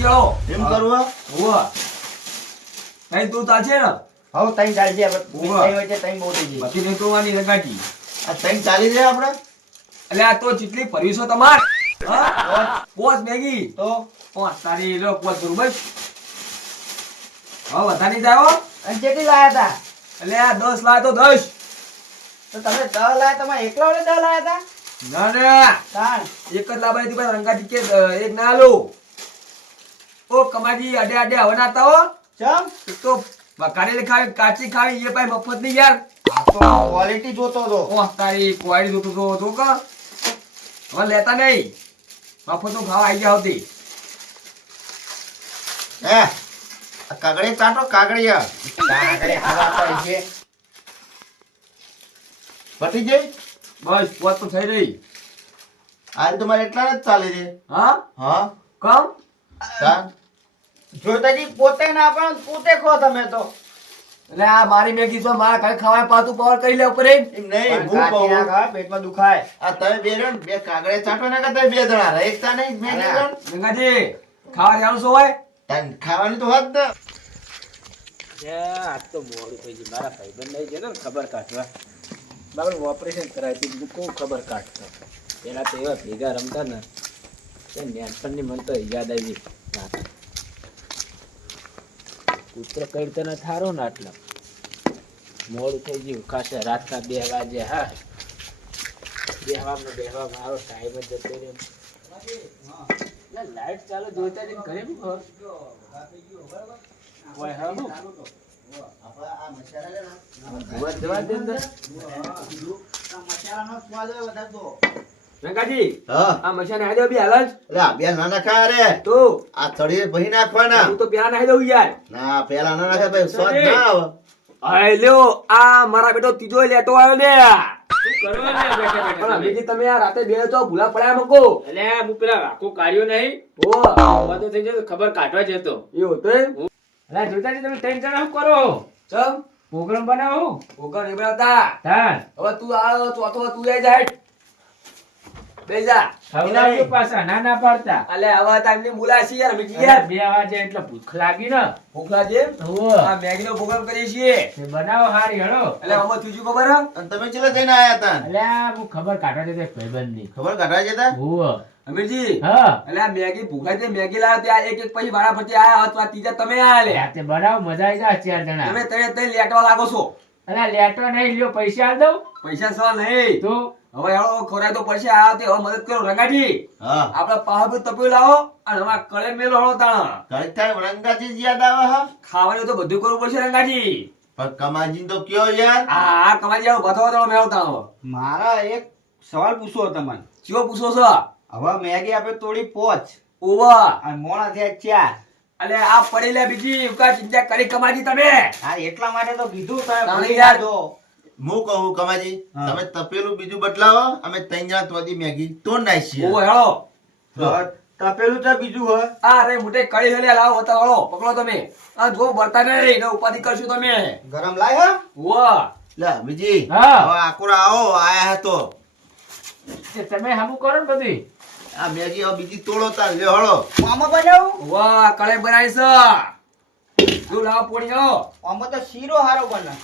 થોડી આવો એમ કરવું ઓવા તઈ તું ચાલશે ને હવ તઈ ચાલી જાય ઉભા. તઈ વચ્ચે તઈ મોટી છે બાકી નહીં તોવાની રંગાજી આ તઈ ચાલી જાય આપણે એટલે આ તો ચીટલી ભરવી છો તમાર હા પોચ મેગી તો પોચ તારી લો પોચ બરોબર હા વધારી જાઓ અને કેટલી લાયા હતા એટલે આ 10 લાય તો 10 તો તમે 10 લાયા તમારે એકલા વડે 10 લાયા હતા ના ના તાણ એક જ લાભાઈ હતી પણ રંગાજી કે એક ના લો ઓ કમાજી અડે અડે હવે ના આતા હો ચમ એક તો વઘારેલી ખાવી કાચી ખાવી એ ભાઈ મફત નહીં યાર આ તો ક્વોલિટી જોતો તો ઓહ તારી કોઈડી જોતું તો કા હવે લેતા નહીં મફત નું ખાવા આવી ગયા હતી હે આ કાગડી કાટો કાગડીયા કાગડી ખાવા તો છે પટી જઈ બસ પોત તો થઈ રહી આજ તમારે એટલા જ ચાલે છે હા હા કમ તાણ જોતાજી પોતે ના પણ પોતે ખો તમે તો એટલે આ મારી મેગી તો મારા ઘરે ખાવા પાતું પાવર કરી લે ઉપર એમ એમ નહીં હું કહું પેટમાં દુખાય આ તમે બે જણ બે કાગડે ચાટો ના કરતા બે જણા રહેતા નહીં બે જણ ગંગાજી ખાવા જવાનું શું હોય તન ખાવાનું તો હોત ને આજ તો મોડું થઈ ગયું મારા ભાઈબંધ લઈ ગયા ને ખબર કાઢવા બાબુ ઓપરેશન કરાવી હતી કોઈ ખબર કાઢતો પેલા તો એવા ભેગા રમતા ને તે નેનપણની મને તો યાદ આવી વાત કૂતરો કઈ રીતે ના થારો ને આટલા મોડું થઈ ગયું ખાસ રાતના 2 વાગે હા બેહવામાં મારો ટાઈમ જ જતો રહ્યો લાઈટ ચાલુ જોઈતા જઈને ઘરે બી ખબર ઓય હા હું ભૂવા જવા દે અંદર ગંગાજી હા આ મસાને આઈ દો બી હાલ જ અરે આ બે નાના ખા રે તું આ થળી ભહી નાખવાના તું તો પેલા નાખી દઉં યાર ના પેલા ના નાખે ભાઈ સ્વાદ ના આવે આય લ્યો આ મારા બેટો ત્રીજો લેટો આવ્યો ને શું કરો ને બેઠા પણ બેઠા બીજી તમે આ રાતે બે તો ભૂલા પડ્યા મકો એટલે હું પેલા આખું કાર્યો નહીં ઓ વાતો થઈ જતો ખબર કાઢવા જતો એવું તો એમ એટલે જોતા તમે 3 જણા શું કરો ચમ પ્રોગ્રામ બનાવો ભૂખા નહીં બનાવતા હા હવે તું આ ચોથો તું આઈ જાય બે જા ખવડાવજો પાછા ના ના પાડતા અલે હવે ટાઈમની બોલાશી યાર મીઠી યાર 2 વાગે એટલે ભૂખ લાગી ને ભૂખ લાગે હોવે. આ મેગી નો પ્રોગ્રામ કરીએ છીએ તે બનાવો હારી હળો એટલે આમાં થયું ખબર હે અને તમે ચેલા જઈને આયા હતા એટલે હું ખબર કાઢવા જતો ભાઈબંધ ની ખબર કાઢવા જતા અમીરજી હા એટલે આ મેગી ભૂખા જે મેગી લાવ્યા ત્યાં એક એક પછી વાળા ફરતી આયા હતા ત્રીજા તમે આયા લે રાતે બનાવો મજા આવી જાય 4 જણા તમે તઈ લેટવા લાગો છો એટલે લેટો નહીં લ્યો પૈસા આલ દઉં પૈસા સવાલ નહીં તો હવે હેળો ખોરાય તો પડશે આ તે હવે મદદ કરો રંગાજી હા આપડે પાહબુ તપેલું લાવો અને હવે કળે મેલો હળો તાણ ઘડી થાય રંગાજી જ યાદ આવે હા ખાવાનું તો બધું કરવું પડશે રંગાજી પણ કમાજી તો કયો યાર આ કમાઈ જાવ બધો બધો મેળો તાણ મારા એક સવાલ પૂછવો તમને ચિયો પૂછો છો હવે મેગી આપણે તોડી પોચ ઓવા અને મોણા થયા 4 અલે આ પડી લે બીજી ઉકા ચિંતા કરી કમાજી તમે હા એટલા માટે તો કીધું તમે તાણી ભૂલી યાર. જાજો. હું કહું કમાજી હા. તમે તપેલું બીજું બદલાવો અમે 3 જણા તોડી મેગી તોડ નાખીએ ઓવો હેળો હવે તપેલું તો બીજું હોય આ રે મોટે કળી હલે લાવો બતાવો પકડો તમે આ જો બળતા નહીં ને ઉપાધિ કરશો તમે ગરમ લાય હે ઓવા લે બીજી હા. હવે આકુરા આવો આયા હતો તે તમે હમું કરો ને બધી આ મેગી હવે બીજી તોડો તાર લ્યો હળો આમાં બનાવું ઓવા કળે બનાવી છે જો લાવો પોણી હળો આમાં તો શીરો હારો બને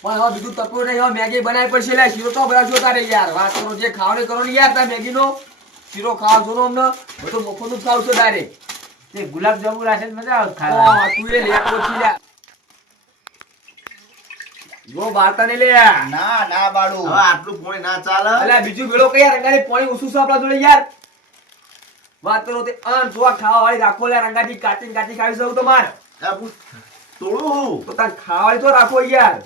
પણ હવે બીજું તપલું નહીં હવે મેગી બનાવી પડશે લે શીરો તો બનાવજો તારે યાર વાત કરો જે ખાવાનું કરો ને યાર તાર મેગી નો શીરો ખાવ છો ને અમને બધું મફત નું ખાવ છો તારે તે ગુલાબ જાંબુ રાખે તો મજા આવે ખાવા તું એ લેટ ઓછી લે જો વાર્તા ને લે ના ના બાડું હવે આટલું પોણી ના ચાલે અલ્યા બીજું વેળો કે યાર રંગાની પાણી ઓછું છે આપણા જોડે યાર વાત કરો તે અન જો ખાવા વાળી રાખો લે રંગાજી કાચી કાચી ખાવી જવું તો માર આ તોડું તો તાર ખાવા વાળી તો રાખો યાર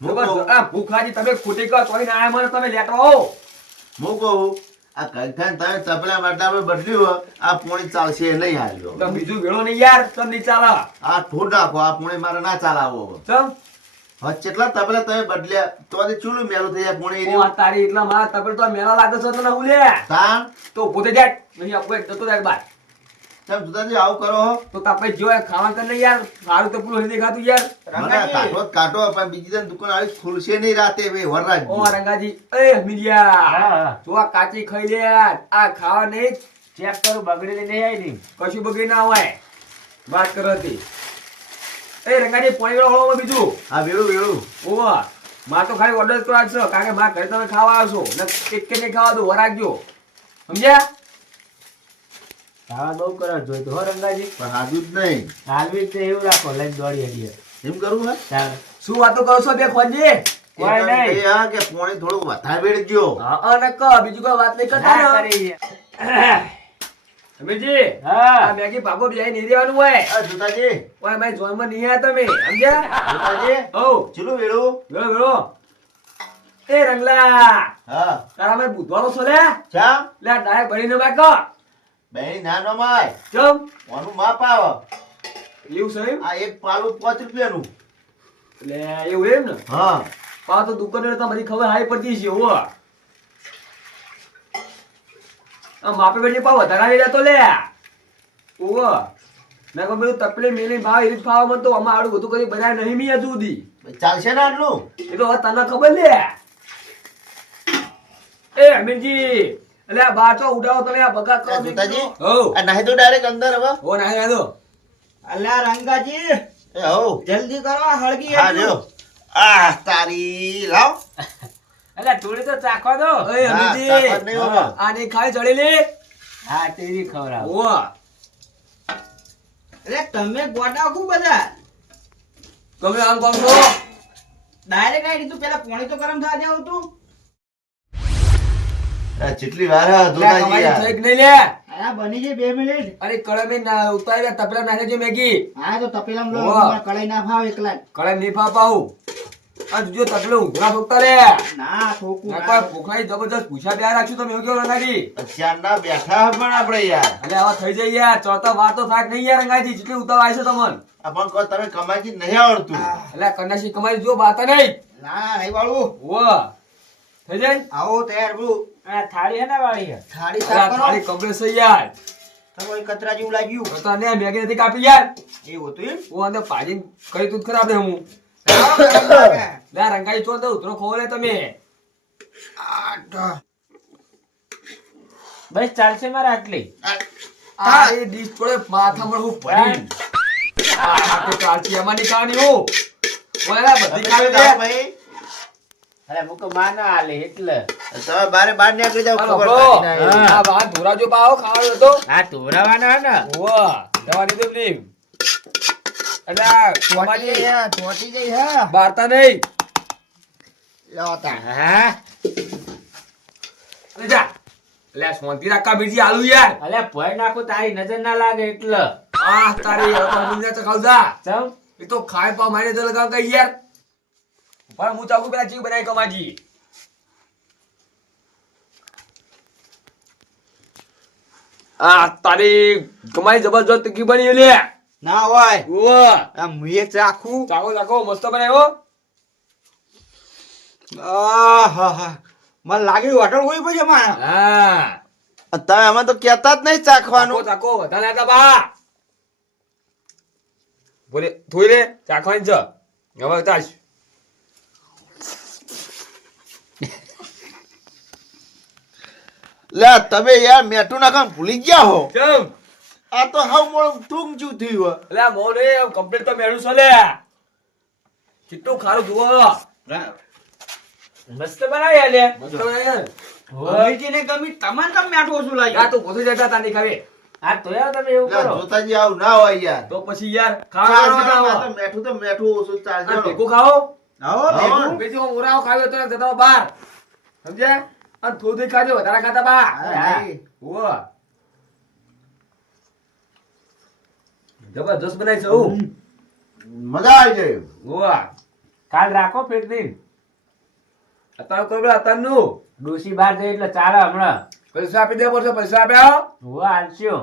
હું કહું. આ ભૂખાજી તમે ખોટી કહો તોય ના મને તમે લેટો આવો હું કહું આ કંઈક તમે તપલા માટે આપણે બદલ્યું હોય, આ પોણી ચાલશે નહીં આવ્યો તો બીજું વેળો નહીં યાર તમ નહીં ચાલે આ ઠોડ રાખો આ પોણી મારે ના ચાલાવો ચમ હવે કેટલા તપલા તમે બદલ્યા તો આજે ચૂલું મેલું થઈ જાય પોણી ઓ એર્યું. આ તારી એટલા મારા તપેલ તો મેલા લાગે છે તને હું લે તાણ તો પોતે જાય નહીં આપણે જતો જાય બાર તમે જુદાજી આવું કરો હો તો તાપે જો ખાવા કર યાર સારું તો પૂરું નથી દેખાતું યાર મને કાઢો જ કાઢો પણ બીજી જણ દુકાન આવી ખુલશે નહીં રાતે ભાઈ ઓ વરરાજ રંગાજી એ મીડિયા હા જો આ કાચી ખાઈ લે આ ખાવા નહીં ચેક કરું બગડેલી નહીં આવી ની. કશું બગડી ના હોય વાત કરો હતી એ રંગાજી પાણી વાળો હળવો બીજું હા વેળું ઓવા માર તો ખાલી ઓર્ડર કરવા જ છો કારણ કે મારા ઘરે તમે ખાવા આવશો ને એક કે નહીં ખાવા દો વરાગજો સમજ્યા ખાવા બહુ કરો જોઈ તો હો રંગાજી. પણ હાજુ જ નહીં હાલવી જ તે એવું રાખો લઈને દોડી હડીએ. એમ કરવું હે ચાલ. શું વાતો કરો છો બે ખોજી કોઈ એમ નહીં. કે આ કે પોણી થોડુંક વધારે વેળજો હા અને ક બીજું કોઈ વાત નહીં ના કરતા ને કરી. અમીરજી હા આ મેગી ભાગો બેહી નહીં રહેવાનું હોય આ જોતાજી ઓય મારી જોનમાં નહીં આયા તમે સમજ્યા જોતાજી ઓ ચલો વેળું વેળો વેળો એ રંગલા હા તારા મેં બુધવારો છો લે ચા લે ડાય ભરીને બાકો બેની નાનો માય ચમ ઓનું માપ આવે એવું છે એમ? આ એક પાલું 5 રૂપિયાનું લે એવું એમ ને હા પા તો દુકાને તો બધી ખબર હાઈ પડતી છે હો આ માપે બેટી પા વધારાવી લેતો લે ઓવો ના કોઈ બધું તપલે મેલી ભાવ એ રીત ખાવા મન તો આમાં આડું બધું કદી બનાય નહીં મી હજુ સુધી ચાલશે ને આટલું એ તો હવે તને ખબર લે એ અમીરજી એટલે આ બાર તો ઉડાવો તમે આ બગા કરો જોતાજી હો આ નાહી તો ડાયરેક્ટ અંદર હવે હો ના ના દો અલ્યા રંગાજી એ હો જલ્દી કરો આ હળગી હા એટલું. જો આ તારી લાવ એટલે થોડી તો ચાખવા દો. એ અમીરજી તાકાત નહીં હવે. આની ખાઈ ચડેલી હા તેરી ખવડાવો. ઓ એટલે તમે ગોડા ખૂબ બધા તમે આમ કહો છો ડાયરેક્ટ આવી દીધું પેલા પાણી તો ગરમ થવા દેવું તું આ જેટલી વાર હા લે, જોતાજી કમાઈ યાર. થઈ કે નહીં લે આ બની ગઈ 2 મિનિટ અરે કળમે ના ઉતારી તપલા નાખે છે મેગી હા તો તપેલામાં લો વાહ. કળાઈ ના ભાવ એકલા જ. કળમ નહીં પાપાવું આ જો તપલો ઊંઘરા ફૂકતા લે ના ઠોકું ના ના. કોઈ ભૂખાઈ જબરજસ્ત પૂછા બે રાખ્યું તમે એવું કેવું રંગાજી ચાંદા બેઠા પણ આપણે યાર એટલે આવા થઈ જાય યાર ચોથા વાર તો થાક નહીં યાર રંગાજી જેટલી ઉતાવ આવી છે તમને આપણ કહો તમે કમાઈ નહીં આવડતું એટલે કન્યાસી કમાઈ જો બાતા નહીં ના નહીં વાળું ઓ થઈ જાય આવો તૈયાર બુ આ થાળી હે ને વાળી હે? થાળી એટલે આ સાફ કરો થાળી કમ્પ્લીટ છે યાર તમે ઓય કચરા જેવું લાગ્યું કરતા ને મેગી નથી કાપી યાર એવું હતું એમ ઓ અંદર પાજી કરી તું ખરાબ ને હું આવો, ગરમ લાગે. લે રંગાજી ચો દઉં ઉતરો ખોવો લે તમે બસ ચાલશે મારે આટલી. આ એ ડીશ પડે માથામાં હું ભરી આ તો ચાલતી એમાં ની ખાવાની હું ઓલા બધી ખાવી લે ભાઈ અરે મુકો માં ના આલે એટલે. તમે બારે બહાર નીકળી જાવ હાલો, ખબર બરો. નથી ને. હા. આ બહાર ધોરા જો પાવો ખાવાનો હતો આ તોરાવાના હે ને. ઓવા દવા દીધો નહીં એટલે આ ચોટી જઈ હે, ચોટી જઈ હે. બારતા નહીં લો તા. હા એટલે જા એટલે આ શાંતિ રાખા બીજી આલુ યાર અલ્યા ભોય નાખું તારી નજર ના લાગે એટલે. આ તારી મુંજા તો ખાવ જા ચમ એ તો ખાય પા મારી તો લગાવ કઈ યાર પણ હું ચાકુ પેલા ચીક બનાવી કમાજી આ તારી કમાઈ જબરજસ્ત તીખી બની લે ના હોય ઓવા આ મુએ ચાખું ચાકો ચાકો મસ્ત બનાવ્યો આહાહા. મને લાગ્યું હોટલ કોઈ પછી મારા હા તમે આમાં તો કહેતા જ નહીં ચાકો ચાખવાનું ચાકો વધારે લેતા બા બોલે થોઈ રે ચાખવાની છે હવે તાશ લે તમે યાર મેઠું નાખવાનું ભૂલી ગયા હો કેમ આ તો હાવ મોડું થૂંક જેવું થયું હો. એટલે મોને કમ્પ્લીટ તો મેળું છે લે કેટલું ખારું જુઓ મસ્ત બનાવી આલે. મસ્ત બનાવ્યું ને? અમીરજીને ગમી તમને કેમ મેઠું ઓછું યા લાગ્યું તો પોતે જતા તા નહીં ખાવે આ તો યાર તમે એવું લે, કરો. જોતાજી આવું ના હોય યાર તો પછી યાર ચાલશે ખાવા ને, મેઠું તો મેઠું ઓછું ચાલશે હો. ભેગું ખાઓ આવો હા. ભેગું. બીજું મોરાઓ ખાવ્યો તો જતા બાર સમજ્યા અને થોડું ખાજો વધારે ખાતા બા હા. ઓવા જબરજસ્ત બનાવી છે હું મજા આવી જાય ઓવા કાલ રાખો ફેરથી. અત્યારે કોઈ બોલે અત્યારનું ડોશી બહાર જઈ એટલે ચાલે હમણાં. પૈસા આપી દે પડશે પૈસા આપ્યા હું આલસ્યો.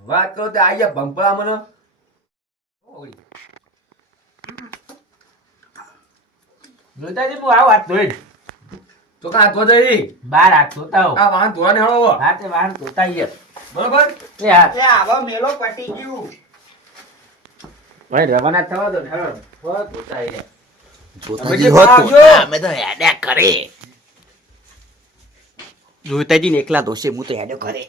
વાત કરો તે આઈ ગયા ભંપળા મને જોતાજી હું આવું હાથ ધોઈ. તો કાં હાથ ધોવા જઈ બાર હાથ ધોતા હોઉં. આ વાહન ધોવાને હળવો હાથે વાહન ધોતા આઈએ. બરોબર એ હા એટલે આવા મેલો પટી ગયું ભાઈ રવાના થવા દો ને હેડો. બસ ધોતા આઈએ. જોતાજી હોત તો અમે તો હેડ્યા કરે જોતાજી ને એકલા દોશે હું તો હેડો કરે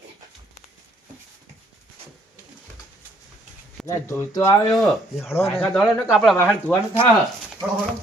લે ધોઈ તો આવ્યો આખા દોડે ને કે આપણા વાહન ધોવાનું થા હળો, હળો.